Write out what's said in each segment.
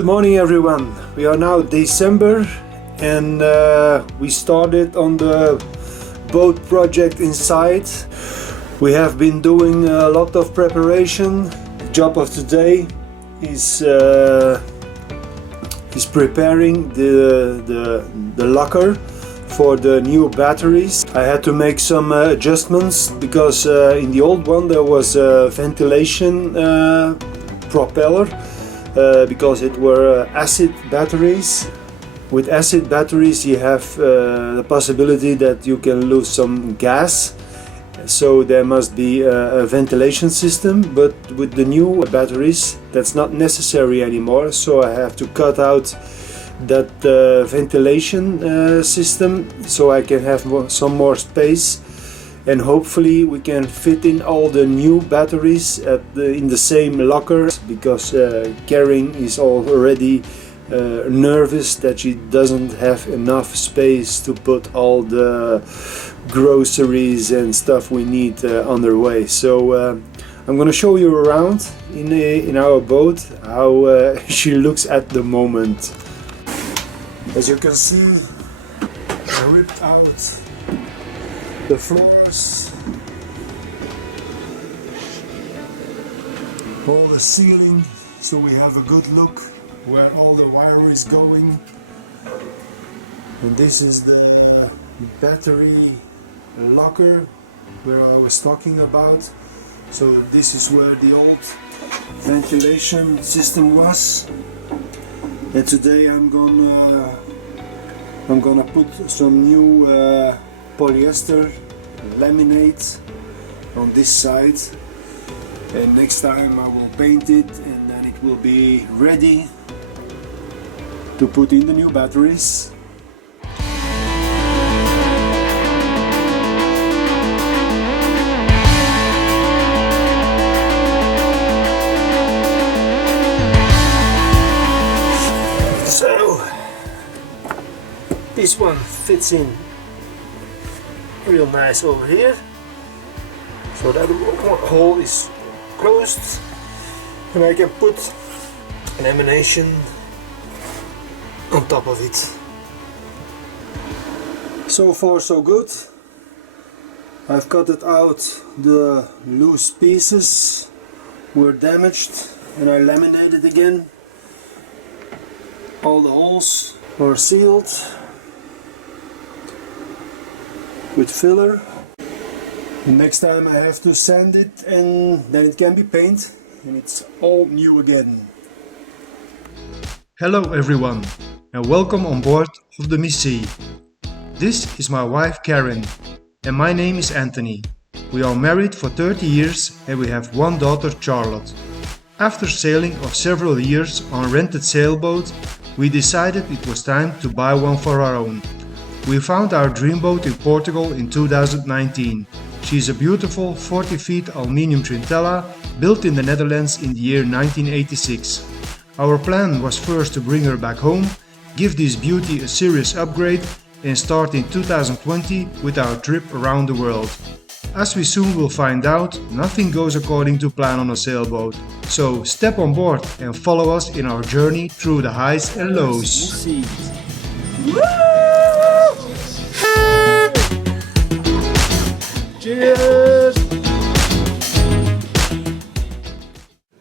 Good morning everyone. We are now December and we started on the boat project inside. We have been doing a lot of preparation. The job of today is preparing the locker for the new batteries. I had to make some adjustments because in the old one there was a ventilation propeller because it were acid batteries. With acid batteries you have the possibility that you can lose some gas, so there must be a ventilation system, but with the new batteries that's not necessary anymore, so I have to cut out that ventilation system so I can have some more space, and hopefully we can fit in all the new batteries in the same locker, because Karen is already nervous that she doesn't have enough space to put all the groceries and stuff we need on their way. So I'm gonna show you around in our boat how she looks at the moment. As you can see, I ripped out the floors, all the ceiling, so we have a good look where all the wire is going. And this is the battery locker where I was talking about. So this is where the old ventilation system was, and today I'm gonna put some new polyester laminate on this side, and next time I will paint it and then it will be ready to put in the new batteries. So this one fits in real nice over here, so that hole is closed and I can put an emanation on top of it. So far so good. I've cut it out, the loose pieces were damaged and I laminated again. All the holes are sealed with filler. Next time I have to sand it and then it can be painted and it's all new again. Hello everyone and welcome on board of the Missy. This is my wife Karen and my name is Anthony. We are married for 30 years and we have one daughter, Charlotte. After sailing of several years on a rented sailboat, we decided it was time to buy one for our own. We found our dream boat in Portugal in 2019. She is a beautiful 40 feet aluminium Trintella built in the Netherlands in the year 1986. Our plan was first to bring her back home, give this beauty a serious upgrade and start in 2020 with our trip around the world. As we soon will find out, nothing goes according to plan on a sailboat. So step on board and follow us in our journey through the highs and lows. Cheers!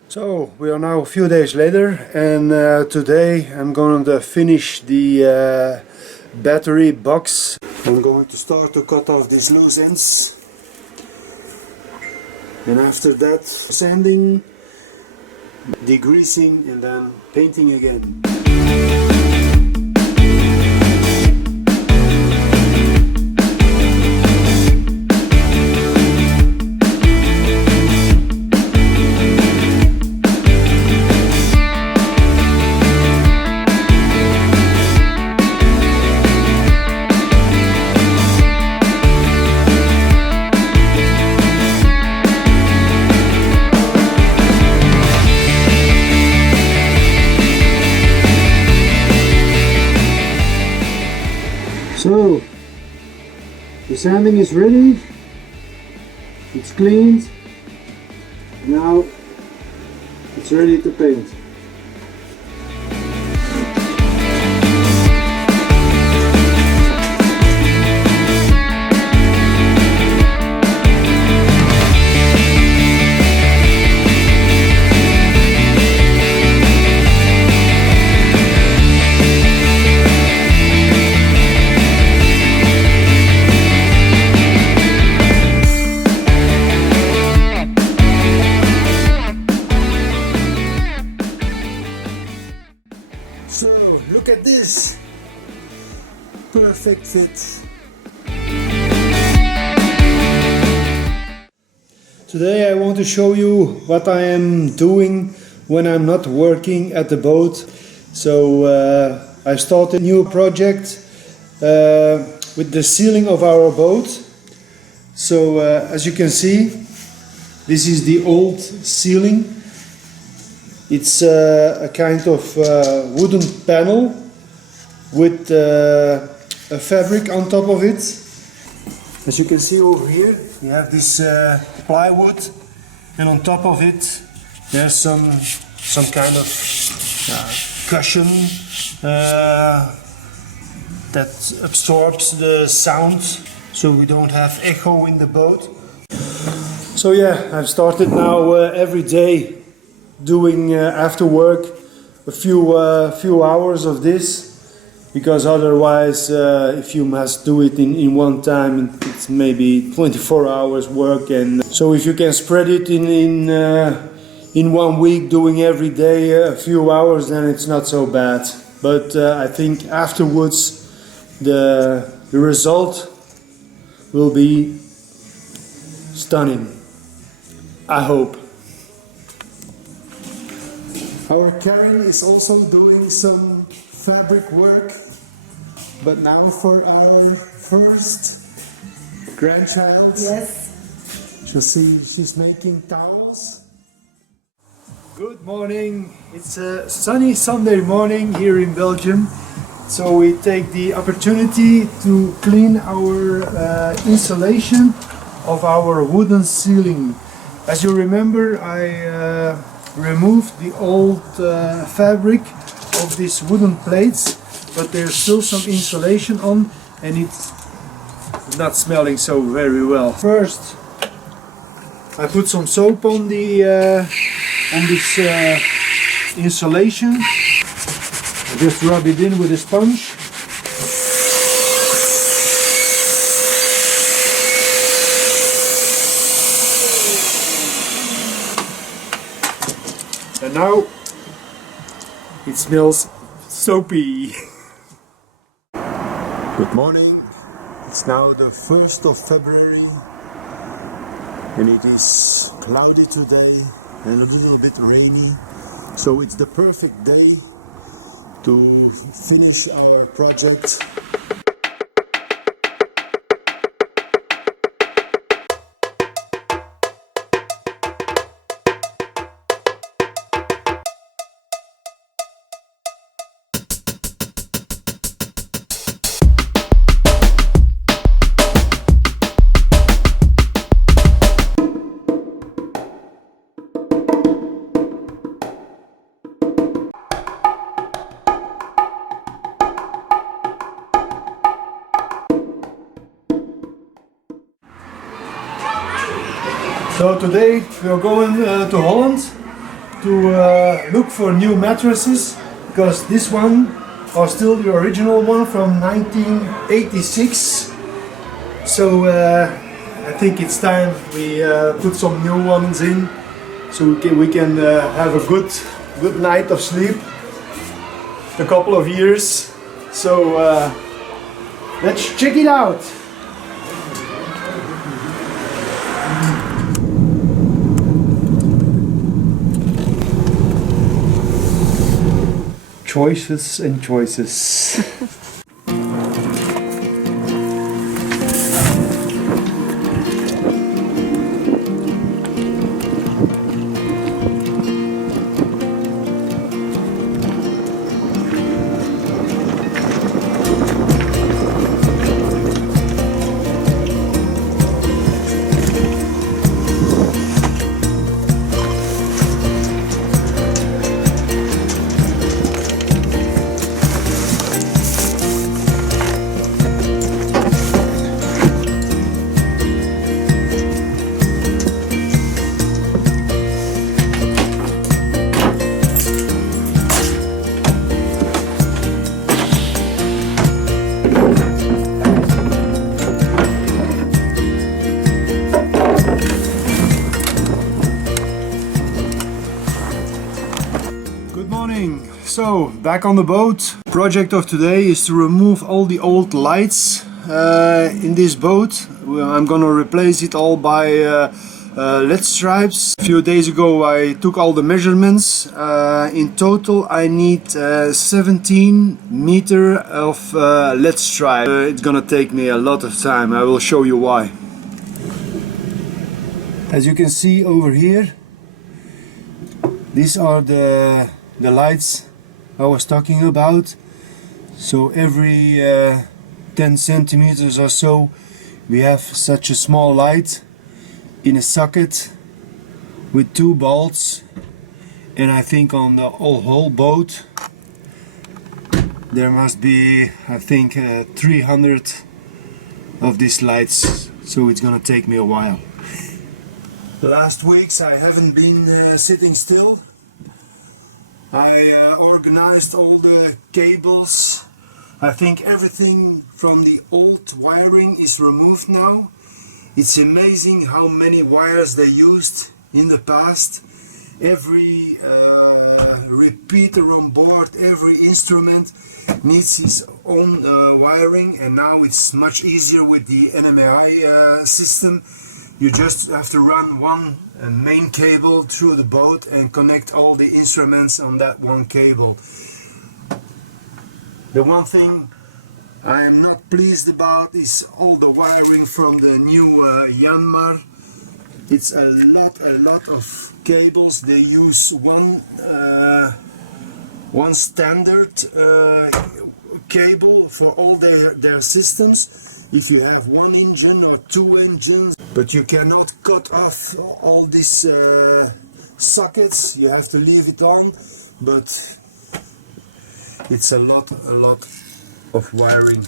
So we are now a few days later, and today I'm going to finish the battery box. I'm going to start to cut off these loose ends, and after that sanding, degreasing and then painting again. So the sanding is ready, it's cleaned, now it's ready to paint. perfect fit. Today I want to show you what I am doing when I'm not working at the boat. So I started a new project with the ceiling of our boat. So as you can see, this is the old ceiling. It's a kind of wooden panel with a fabric on top of it. As you can see over here, we have this plywood, and on top of it there's some kind of cushion that absorbs the sound, so we don't have echo in the boat. So yeah, I've started now every day doing after work a few hours of this. Because otherwise, if you must do it in one time, it's maybe 24 hours work. And so if you can spread it in 1 week, doing every day a few hours, then it's not so bad. But I think afterwards, the result will be stunning. I hope. Our Karen is also doing some fabric work, but now for our first grandchild. Yes. She's making towels. Good morning. It's a sunny Sunday morning here in Belgium, so we take the opportunity to clean our insulation of our wooden ceiling. As you remember, I removed the old fabric of these wooden plates, but there's still some insulation on, and it's not smelling so very well. First, I put some soap on this insulation. I just rub it in with a sponge. And now it smells soapy. Good morning. It's now the 1st of February and it is cloudy today and a little bit rainy. So it's the perfect day to finish our project. So today we are going to Holland to look for new mattresses, because this one are still the original one from 1986. So I think it's time we put some new ones in, so we can have a good night of sleep. A couple of years. So let's check it out. Choices and choices. So, back on the boat. Project of today is to remove all the old lights in this boat. I'm gonna replace it all by LED stripes. A few days ago I took all the measurements. In total I need 17 meter of LED stripe. It's gonna take me a lot of time. I will show you why. As you can see over here, these are the lights I was talking about. So every 10 centimeters or so we have such a small light in a socket with 2 bolts, and I think on the whole boat there must be, I think, 300 of these lights, so it's gonna take me a while. The last weeks I haven't been sitting still. I organized all the cables. I think everything from the old wiring is removed now. It's amazing how many wires they used in the past. Every repeater on board, every instrument needs its own wiring, and now it's much easier with the NMI system. You just have to run one main cable through the boat and connect all the instruments on that one cable. The one thing I am not pleased about is all the wiring from the new Yanmar. It's a lot of cables. They use one standard cable for all their systems. If you have 1 engine or 2 engines, but you cannot cut off all these sockets. You have to leave it on, but it's a lot of wiring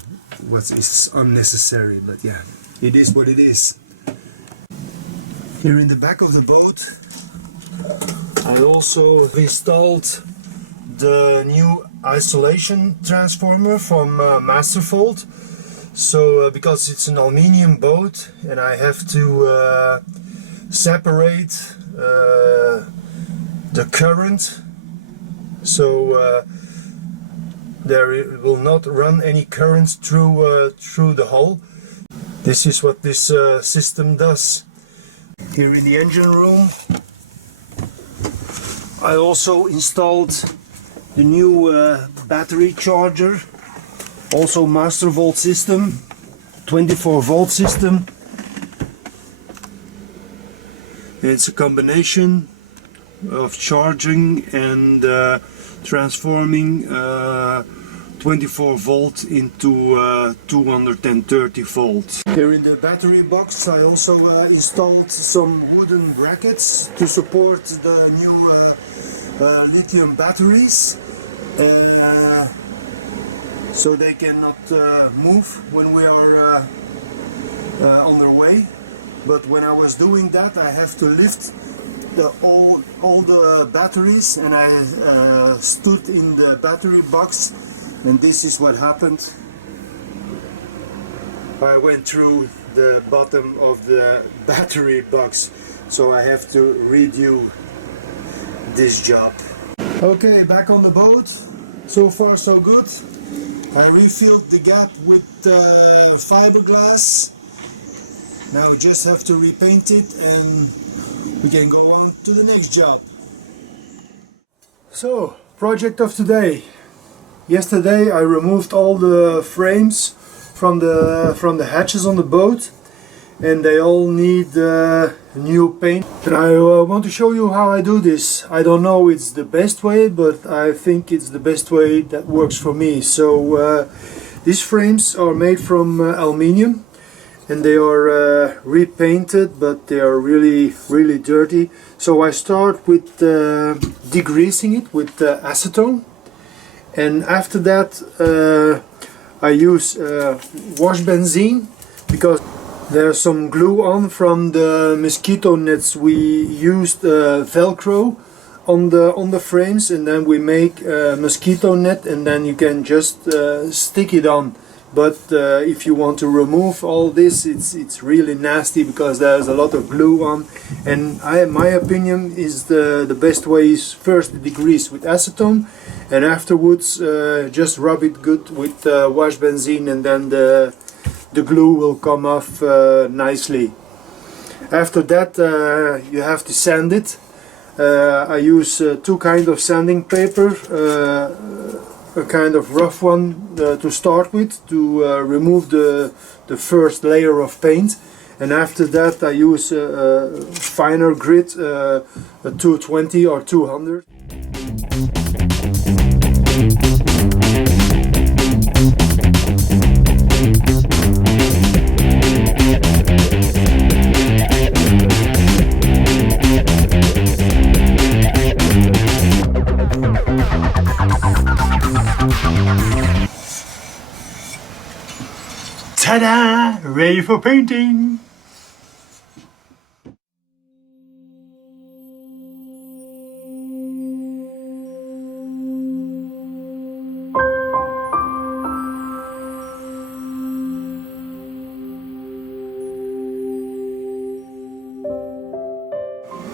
what is unnecessary. But yeah, it is what it is. Here in the back of the boat I also installed the new isolation transformer from Masterfold. So because it's an aluminium boat and I have to separate the current, so there will not run any current through the hull. This is what this system does. Here in the engine room I also installed the new battery charger. Also Mastervolt system, 24 volt system. It's a combination of charging and transforming 24 volt into 230 volts. Here in the battery box I also installed some wooden brackets to support the new lithium batteries. So they cannot move when we are on their way. But when I was doing that, I have to lift all the batteries, and I stood in the battery box, and this is what happened. I went through the bottom of the battery box, so I have to redo this job. Okay, back on the boat. So far so good. I refilled the gap with fiberglass. Now we just have to repaint it and we can go on to the next job. So, project of today. Yesterday I removed all the frames from the hatches on the boat, and they all need new paint. And I want to show you how I do this. I don't know it's the best way, but I think it's the best way that works for me. So these frames are made from aluminium, and they are repainted, but they are really dirty. So I start with degreasing it with acetone, and after that I use wash benzene, because there's some glue on from the mosquito nets. We used Velcro on the frames, and then we make a mosquito net, and then you can just stick it on. But if you want to remove all this, it's really nasty because there's a lot of glue on. And my opinion is the best way is first degrease with acetone, and afterwards just rub it good with wash benzene, and then the glue will come off nicely. After that you have to sand it. I use two kinds of sanding paper, a kind of rough one to start with, to remove the first layer of paint, and after that I use a finer grit, a 220 or 200. Ta-da! Ready for painting!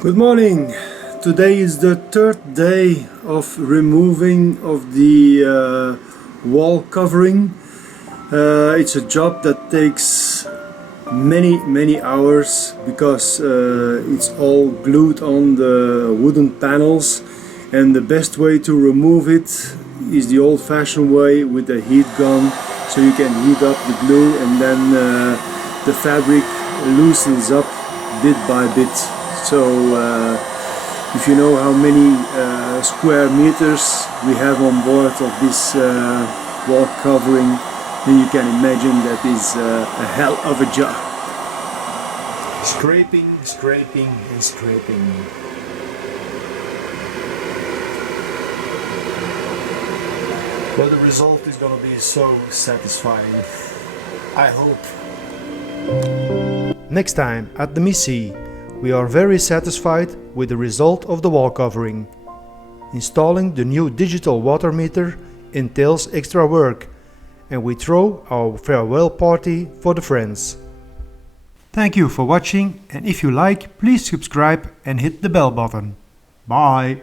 Good morning! Today is the third day of removing of the wall covering. It's a job that takes many hours because it's all glued on the wooden panels, and the best way to remove it is the old-fashioned way with a heat gun, so you can heat up the glue and then the fabric loosens up bit by bit. So if you know how many square meters we have on board of this wall covering, then you can imagine that is a hell of a job. Scraping, scraping and scraping. But the result is gonna be so satisfying. I hope. Next time at the Missy, we are very satisfied with the result of the wall covering. Installing the new digital water meter entails extra work, and we throw our farewell party for the friends. Thank you for watching, and if you like, please subscribe and hit the bell button. Bye!